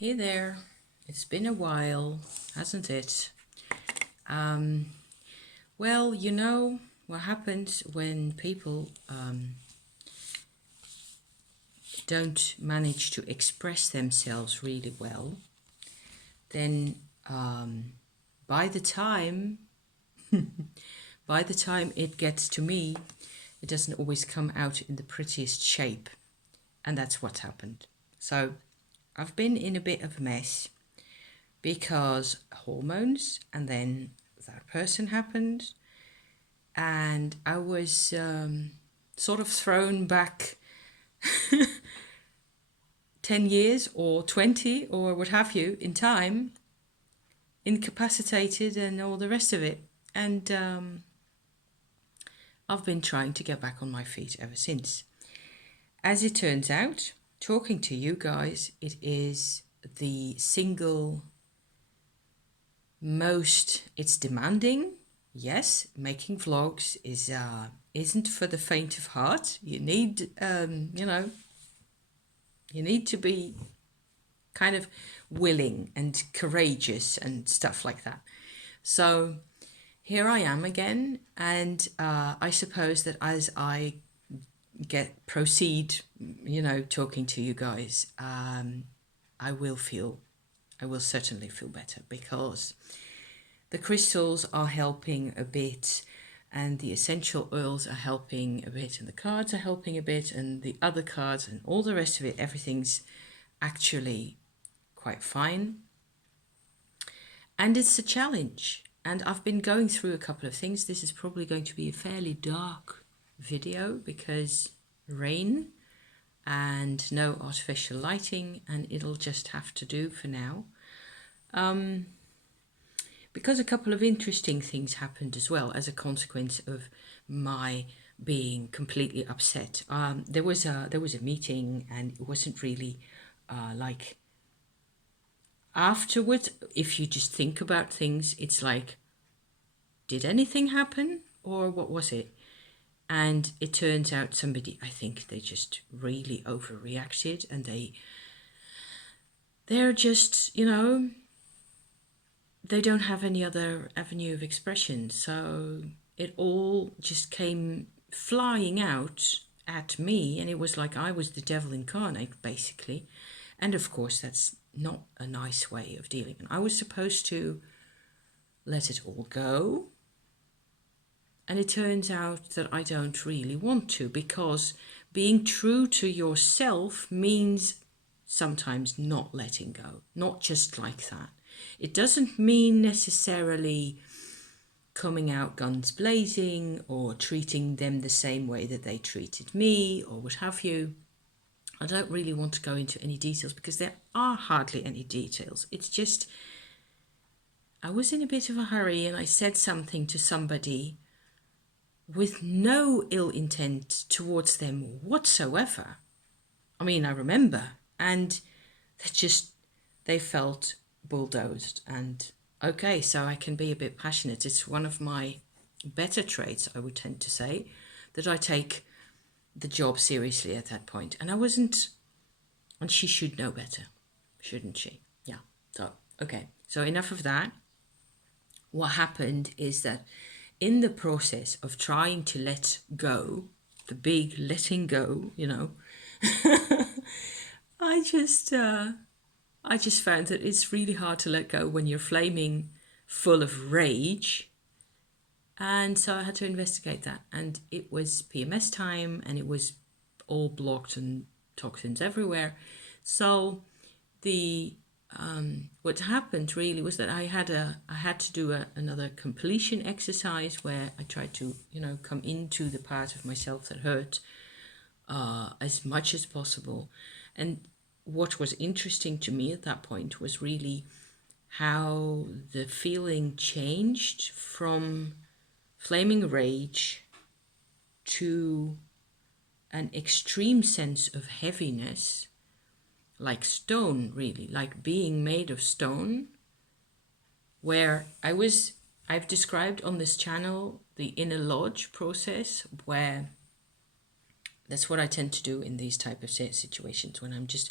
Hey there, it's been a while, hasn't it? Um, well, you know what happens when people don't manage to express themselves really well, then by the time by the time it gets to me, it doesn't always come out in the prettiest shape, and that's what happened. So I've been in a bit of a mess because hormones, and then that person happened, and I was sort of thrown back 10 years or 20 or what have you in time, incapacitated and all the rest of it. And I've been trying to get back on my feet ever since. As it turns out, talking to you guys, it is the single most, it's demanding. Yes, making vlogs isn't for the faint of heart. You need you need to be kind of willing and courageous and stuff like that. So here I am again, and I suppose that as I proceed, talking to you guys, I will certainly feel better because the crystals are helping a bit, and the essential oils are helping a bit, and the cards are helping a bit, and the other cards and all the rest of it, everything's actually quite fine. And it's a challenge. And I've been going through a couple of things. This is probably going to be a fairly dark video because rain and no artificial lighting, and it'll just have to do for now. Because a couple of interesting things happened as well as a consequence of my being completely upset. There was a meeting, and it wasn't really like afterwards. If you just think about things, it's like, did anything happen or what was it? And it turns out I think they just really overreacted, and they're just, they don't have any other avenue of expression. So it all just came flying out at me, and it was like I was the devil incarnate, basically. And of course, that's not a nice way of dealing. And I was supposed to let it all go. And it turns out that I don't really want to, because being true to yourself means sometimes not letting go, not just like that. It doesn't mean necessarily coming out guns blazing or treating them the same way that they treated me or what have you. I don't really want to go into any details because there are hardly any details. It's just, I was in a bit of a hurry and I said something to somebody with no ill intent towards them whatsoever. I mean, I remember, and they felt bulldozed. And okay, so I can be a bit passionate. It's one of my better traits, I would tend to say, that I take the job seriously at that point. And I wasn't, and she should know better, shouldn't she? Yeah. So, okay. So enough of that. What happened is that in the process of trying to let go, the big letting go, I just found that it's really hard to let go when you're flaming full of rage. And so I had to investigate that. And it was PMS time, and it was all blocked and toxins everywhere. So the what happened really was that I had to do another completion exercise where I tried to come into the part of myself that hurt as much as possible. And what was interesting to me at that point was really how the feeling changed from flaming rage to an extreme sense of heaviness, like stone, really, like being made of stone, where I've described on this channel the inner lodge process, where that's what I tend to do in these type of situations when I'm just,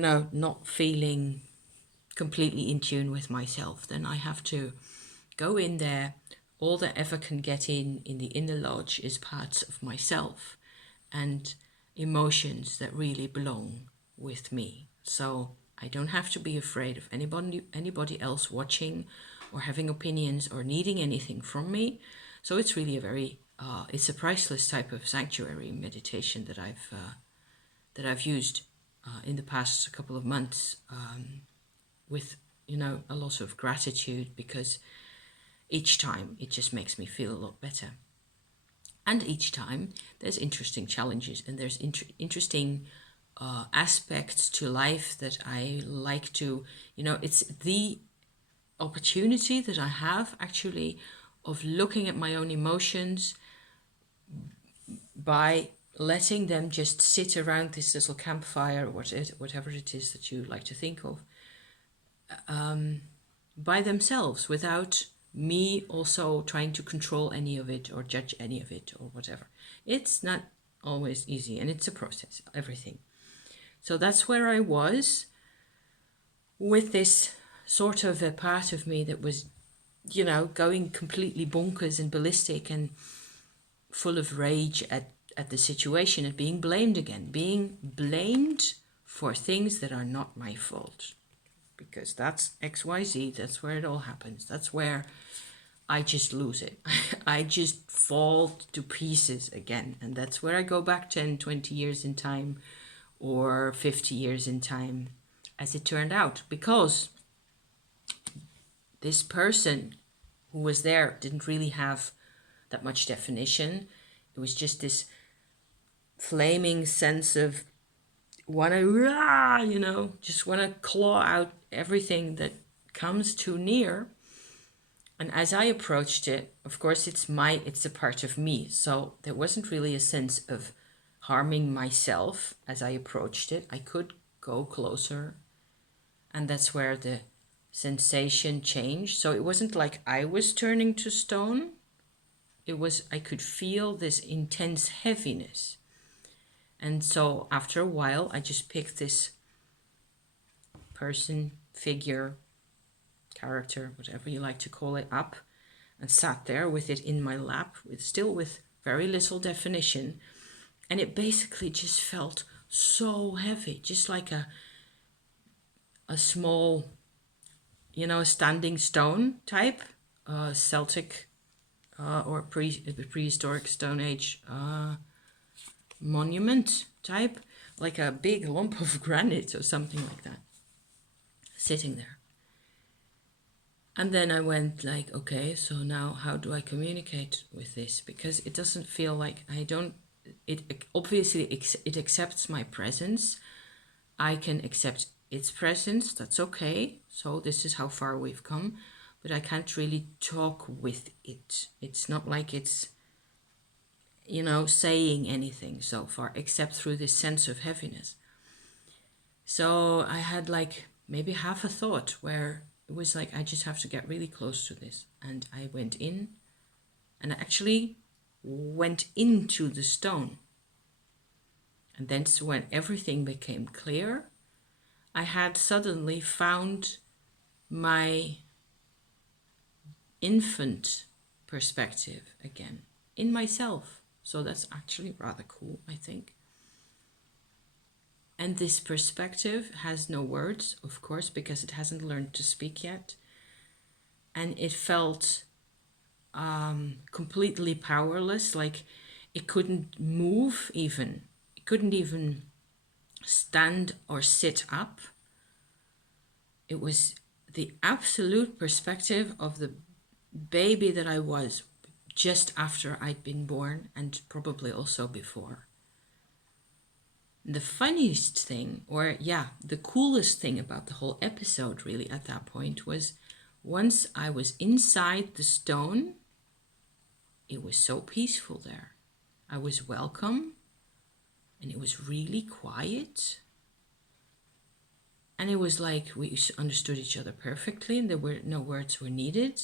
not feeling completely in tune with myself, then I have to go in there. All that ever can get in the inner lodge is parts of myself and emotions that really belong with me. So I don't have to be afraid of anybody else watching or having opinions or needing anything from me. So it's really it's a priceless type of sanctuary meditation that I've used in the past couple of months, with a lot of gratitude, because each time it just makes me feel a lot better. And each time there's interesting challenges and there's interesting aspects to life that I like to, it's the opportunity that I have actually of looking at my own emotions by letting them just sit around this little campfire, or whatever it is that you like to think of, by themselves, without me also trying to control any of it or judge any of it or whatever. It's not always easy, and it's a process, everything. So that's where I was with this sort of a part of me that was, going completely bonkers and ballistic and full of rage at the situation and being blamed again, being blamed for things that are not my fault. Because that's XYZ, that's where it all happens. That's where I just lose it. I just fall to pieces again. And that's where I go back 10, 20 years in time, or 50 years in time, as it turned out. Because this person who was there didn't really have that much definition. It was just this flaming sense of just want to claw out everything that comes too near. And as I approached it, of course, it's a part of me. So there wasn't really a sense of harming myself as I approached it. I could go closer, and that's where the sensation changed. So it wasn't like I was turning to stone. I could feel this intense heaviness. And so after a while, I just picked this person, figure, character, whatever you like to call it, up and sat there with it in my lap, with very little definition. And it basically just felt so heavy, just like a small, a standing stone type, Celtic or prehistoric Stone Age monument type, like a big lump of granite or something like that, sitting there. And then I went like, okay, so now how do I communicate with this? Because it doesn't feel like it obviously it accepts my presence. I can accept its presence, that's okay. So this is how far we've come, but I can't really talk with it. It's not like it's, saying anything so far, except through this sense of heaviness. So I had like maybe half a thought where it was like, I just have to get really close to this. And I went in, and I actually went into the stone. And then when everything became clear, I had suddenly found my infant perspective again in myself. So that's actually rather cool, I think. And this perspective has no words, of course, because it hasn't learned to speak yet. And it felt completely powerless, like it couldn't move even. It couldn't even stand or sit up. It was the absolute perspective of the baby that I was just after I'd been born, and probably also before. The funniest thing, the coolest thing about the whole episode really at that point was, once I was inside the stone, it was so peaceful there. I was welcome, and it was really quiet. And it was like we understood each other perfectly, and there were no words were needed.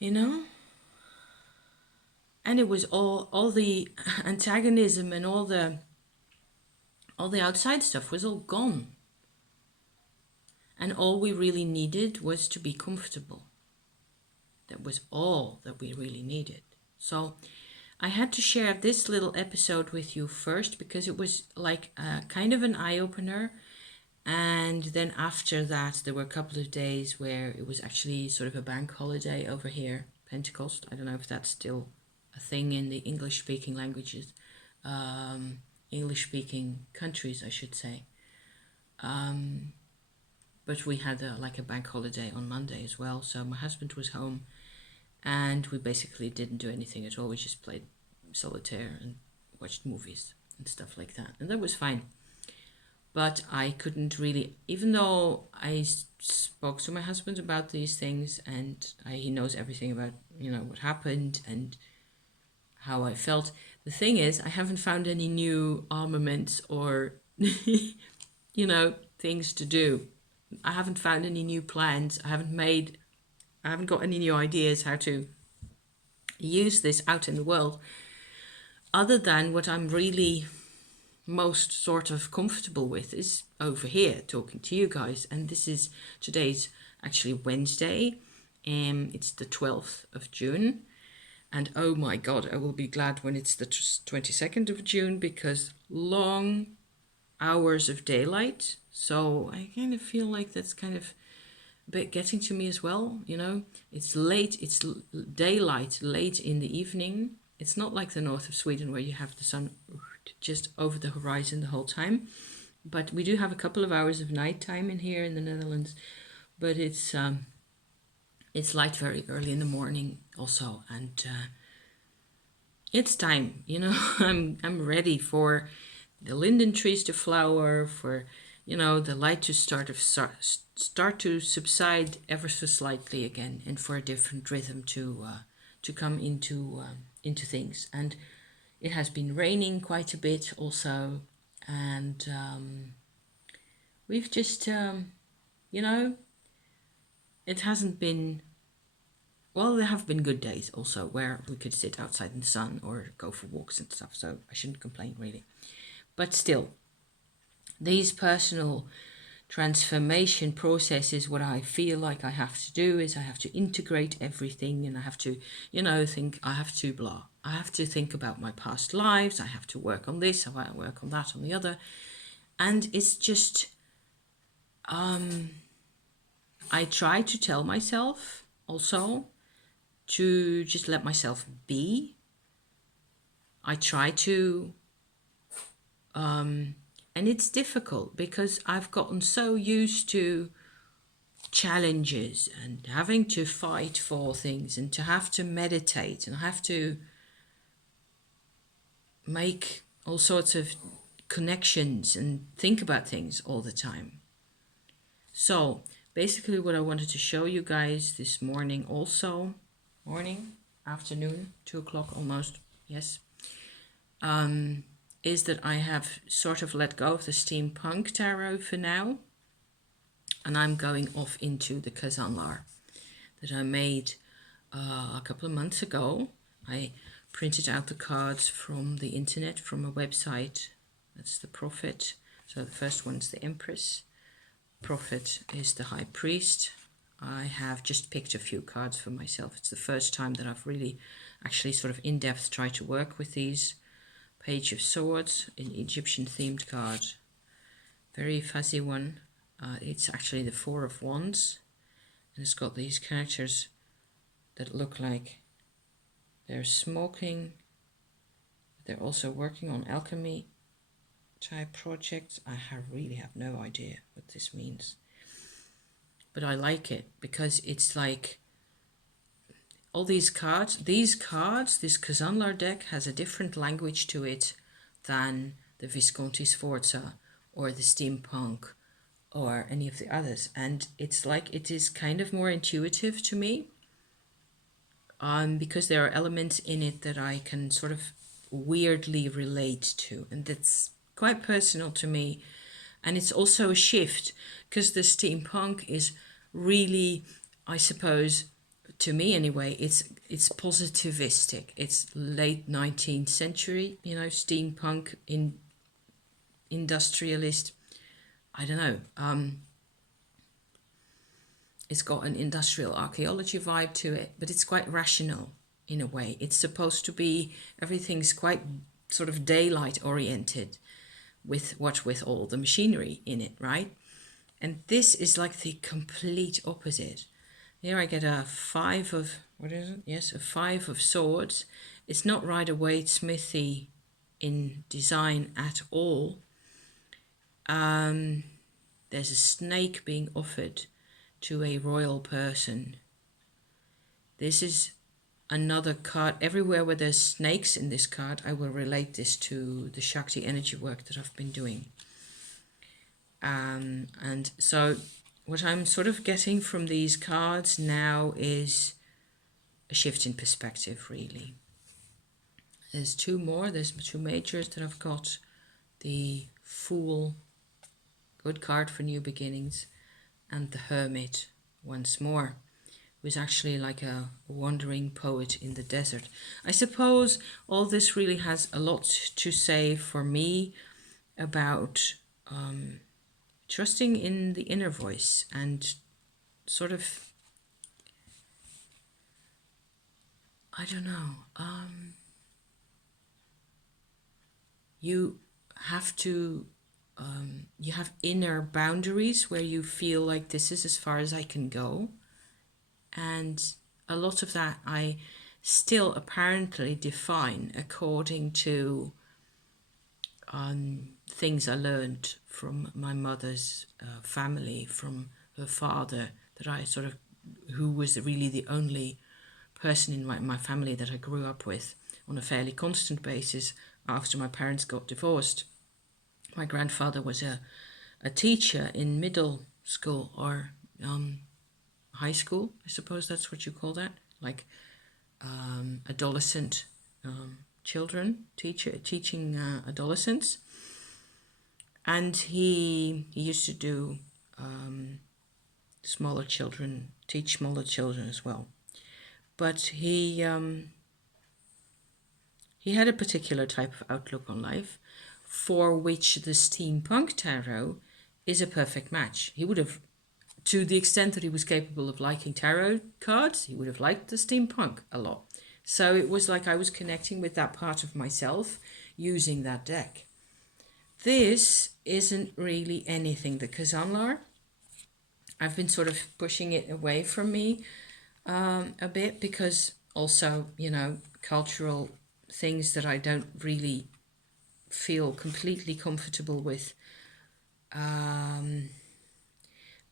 And it was all the antagonism and all the all the outside stuff was all gone. And all we really needed was to be comfortable. That was all that we really needed. So I had to share this little episode with you first because it was like a kind of an eye-opener. And then after that, there were a couple of days where it was actually sort of a bank holiday over here, Pentecost. I don't know if that's still a thing in the English-speaking languages, English-speaking countries, I should say. But we had like a bank holiday on Monday as well. So my husband was home and we basically didn't do anything at all. We just played solitaire and watched movies and stuff like that. And that was fine. But I couldn't really, even though I spoke to my husband about these things and he knows everything about, what happened and how I felt. The thing is, I haven't found any new armaments or, things to do. I haven't found any new plans. I haven't got any new ideas how to use this out in the world, other than what I'm really most sort of comfortable with is over here talking to you guys. And today's actually Wednesday. It's the 12th of June. And oh my God, I will be glad when it's the 22nd of June because long hours of daylight. So I kind of feel like that's kind of a bit getting to me as well. It's late, it's daylight late in the evening. It's not like the north of Sweden where you have the sun just over the horizon the whole time. But we do have a couple of hours of nighttime in here in the Netherlands. But it's light very early in the morning also. And it's time, I'm ready for the linden trees to flower, for the light to start to subside ever so slightly again, and for a different rhythm to come into things. And it has been raining quite a bit also, and we've just it hasn't been. Well, there have been good days also where we could sit outside in the sun or go for walks and stuff, so I shouldn't complain really. But still, these personal transformation processes, what I feel like I have to do is I have to integrate everything, and I have to, I have to think about my past lives. I have to work on this, I want to work on that, on the other. And it's just, I try to tell myself also to just let myself be. I try to, and it's difficult because I've gotten so used to challenges and having to fight for things and to have to meditate and have to make all sorts of connections and think about things all the time. So basically what I wanted to show you guys this morning also, afternoon, 2:00 almost, yes, is that I have sort of let go of the steampunk tarot for now, and I'm going off into the Kazanlar that I made a couple of months ago. I printed out the cards from the internet, from a website. That's the Prophet. So the first one's the Empress. Prophet is the High Priest. I have just picked a few cards for myself. It's the first time that I've really actually sort of in-depth tried to work with these. Page of Swords, an Egyptian themed card. Very fuzzy one. It's actually the Four of Wands. And it's got these characters that look like they're smoking. They're also working on alchemy type projects. I really have no idea what this means. But I like it because it's like all these cards, this Kazanlar deck has a different language to it than the Visconti Sforza or the Steampunk or any of the others. And it's like it is kind of more intuitive to me because there are elements in it that I can sort of weirdly relate to. And that's quite personal to me. And it's also a shift because the steampunk is really, I suppose, to me anyway, it's positivistic. It's late 19th century, steampunk in industrialist, I don't know, it's got an industrial archaeology vibe to it, but it's quite rational in a way. It's supposed to be, everything's quite sort of daylight oriented with all the machinery in it, right? And this is like the complete opposite. Here I get a 5 of, what is it? Yes, a 5 of swords. It's not Rider-Waite Smithy in design at all. There's a snake being offered to a royal person. This is another card. Everywhere where there's snakes in this card, I will relate this to the Shakti energy work that I've been doing. And so what I'm sort of getting from these cards now is a shift in perspective, really. There's 2 more. There's 2 majors that I've got. The Fool, good card for new beginnings, and the Hermit once more, who is actually like a wandering poet in the desert. I suppose all this really has a lot to say for me about trusting in the inner voice and sort of, I don't know, you have to, you have inner boundaries where you feel like this is as far as I can go. And a lot of that I still apparently define according to things I learned from my mother's family, from her father, that I sort of, who was really the only person in my family that I grew up with on a fairly constant basis after my parents got divorced. My grandfather was a teacher in middle school or high school, I suppose that's what you call that, like adolescent children, teaching adolescents. And he used to do smaller children, teach smaller children as well. But he had a particular type of outlook on life for which the steampunk tarot is a perfect match. He would have, to the extent that he was capable of liking tarot cards, he would have liked the steampunk a lot. So it was like I was connecting with that part of myself using that deck. This isn't really anything. The Kazanlar, I've been sort of pushing it away from me a bit because also, you know, cultural things that I don't really feel completely comfortable with.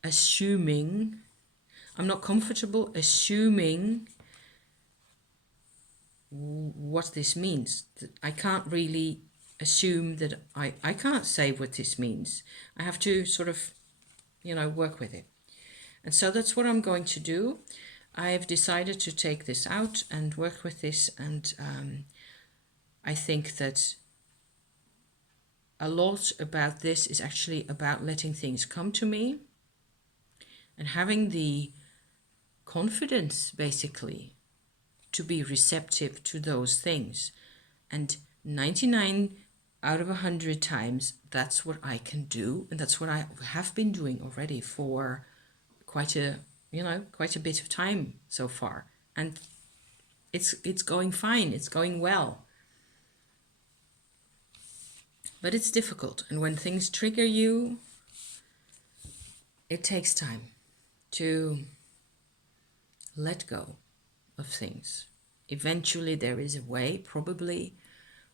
Assuming, I'm not comfortable assuming what this means. I can't really assume that I can't say what this means. I have to sort of, you know, work with it. And so that's what I'm going to do. I've decided to take this out and work with this, and I think that a lot about this is actually about letting things come to me and having the confidence, basically, to be receptive to those things. And 99 out of 100 times, that's what I can do. And that's what I have been doing already for quite a bit of time so far. And it's going fine. It's going well. But it's difficult. And when things trigger you, it takes time to let go of things. Eventually there is a way, probably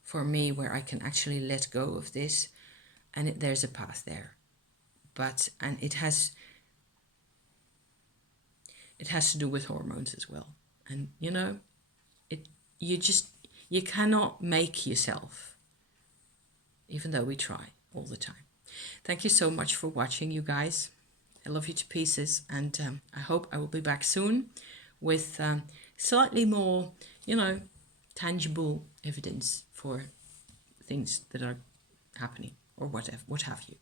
for me, where I can actually let go of this, and there's a path there. And it has to do with hormones as well. And you know, you cannot make yourself, even though we try all the time. Thank you so much for watching, you guys. I love you to pieces, and I hope I will be back soon with slightly more, you know, tangible evidence for things that are happening or what have you.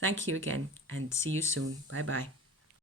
Thank you again, and see you soon. Bye bye.